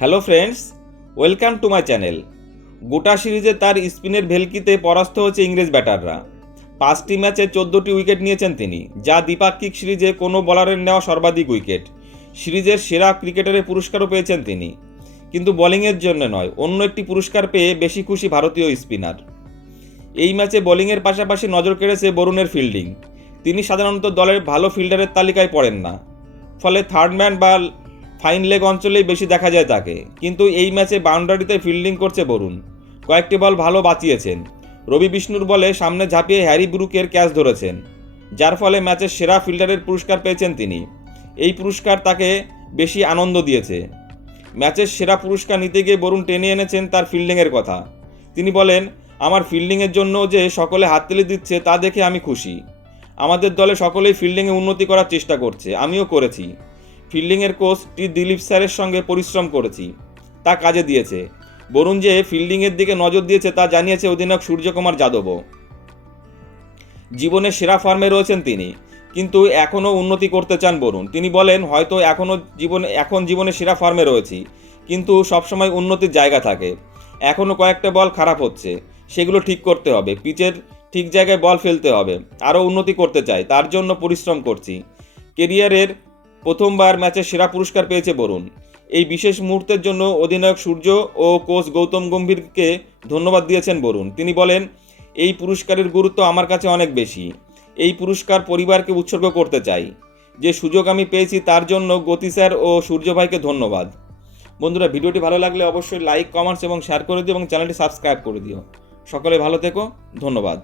Hello friends, welcome to my channel. গোটা সিরিজে তার স্পিনের ভেলকিতে পরাস্ত হচ্ছে ইংরেজ ব্যাটাররা। পাঁচটি ম্যাচে চোদ্দোটি উইকেট নিয়েছেন তিনি, যা দ্বিপাক্ষিক সিরিজে কোনো বলারের নেওয়া সর্বাধিক উইকেট। সিরিজের সেরা ক্রিকেটারের পুরস্কারও পেয়েছেন তিনি। কিন্তু বোলিংয়ের জন্য নয়, অন্য একটি পুরস্কার পেয়ে বেশি খুশি ভারতীয় স্পিনার। এই ম্যাচে বোলিংয়ের পাশাপাশি নজর কেড়েছে বরুণের ফিল্ডিং। তিনি সাধারণত দলের ভালো ফিল্ডারের তালিকায় পড়েন না। ফলে থার্ড ম্যান বা ফাইন লেগ অঞ্চলেই বেশি দেখা যায় তাকে। কিন্তু এই ম্যাচে বাউন্ডারিতে ফিল্ডিং করছে বরুণ। কয়েকটি বল ভালো বাঁচিয়েছেন। রবি বিষ্ণুর বলে সামনে ঝাঁপিয়ে হ্যারি ব্রুকের ক্যাচ ধরেছেন। যার ফলে ম্যাচের সেরা ফিল্ডারের পুরস্কার পেয়েছেন তিনি। এই পুরস্কার তাকে বেশি আনন্দ দিয়েছে। ম্যাচের সেরা পুরস্কার নিতে গিয়ে বরুণ টেনে এনেছেন তার ফিল্ডিংয়ের কথা। তিনি বলেন, আমার ফিল্ডিংয়ের জন্য যে সকলে হাত হাততালি দিচ্ছে তা দেখে আমি খুশি। আমাদের দলে সকলেই ফিল্ডিংয়ে উন্নতি করার চেষ্টা করছে। আমিও করেছি। ফিল্ডিংয়ের কোচ টি দিলীপ স্যারের সঙ্গে পরিশ্রম করেছি। তা কাজে দিয়েছে। বরুণ যে ফিল্ডিংয়ের দিকে নজর দিয়েছে তা জানিয়েছে অধিনায়ক সূর্যকুমার যাদবও। জীবনের সেরা ফর্মে রয়েছেন তিনি, কিন্তু এখনও উন্নতি করতে চান বরুণ। তিনি বলেন, হয়তো এখনও জীবনে, এখন জীবনে সেরা ফর্মে রয়েছি, কিন্তু সবসময় উন্নতির জায়গা থাকে। এখনও কয়েকটা বল খারাপ হচ্ছে, সেগুলো ঠিক করতে হবে। পিচের ঠিক জায়গায় বল ফেলতে হবে। আরও উন্নতি করতে চাই, তার জন্য পরিশ্রম করছি। কেরিয়ারের প্রথমবার ম্যাচের সেরা পুরস্কার পেয়েছে বরুণ। এই বিশেষ মুহূর্তের জন্য অধিনায়ক সূর্য ও কোচ গৌতম গম্ভীরকে ধন্যবাদ দিয়েছেন বরুণ। তিনি বলেন, এই পুরস্কারের গুরুত্ব আমার কাছে অনেক বেশি। এই পুরস্কার পরিবারকে উৎসর্গ করতে চাই। যে সুযোগ আমি পেয়েছি তার জন্য গতি স্যার ও সূর্য ভাইকে ধন্যবাদ। বন্ধুরা, ভিডিওটি ভালো লাগলে অবশ্যই লাইক, কমেন্টস এবং শেয়ার করে দিও এবং চ্যানেলটি সাবস্ক্রাইব করে দিও। সকলে ভালো থেকো, ধন্যবাদ।